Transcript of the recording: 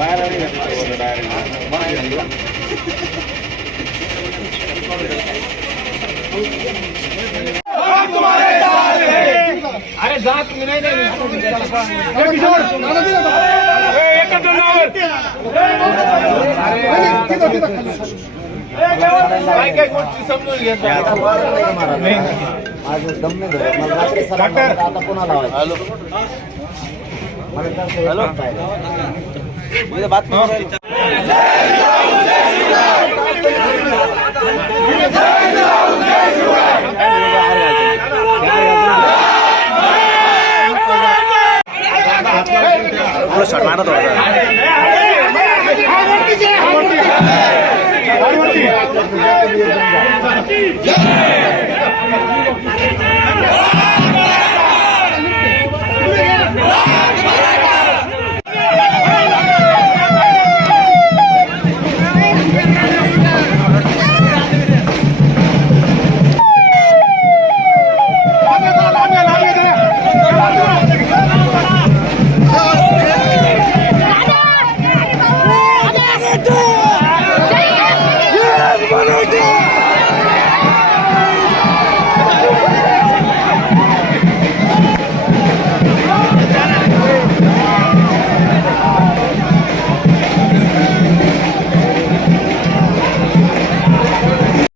घेतलं. जायचं ना त्यांनी मला घेतलं. माझं दम नाही धरत. मला रात्री सलाम आता पुन्हा लावायचं मला तर हॅलो. पाहिजे. বাদ ஷாட் மேல தொடர்ந்து ஹார்வர்த்தி ஹார்வர்த்தி ஹார்வர்த்தி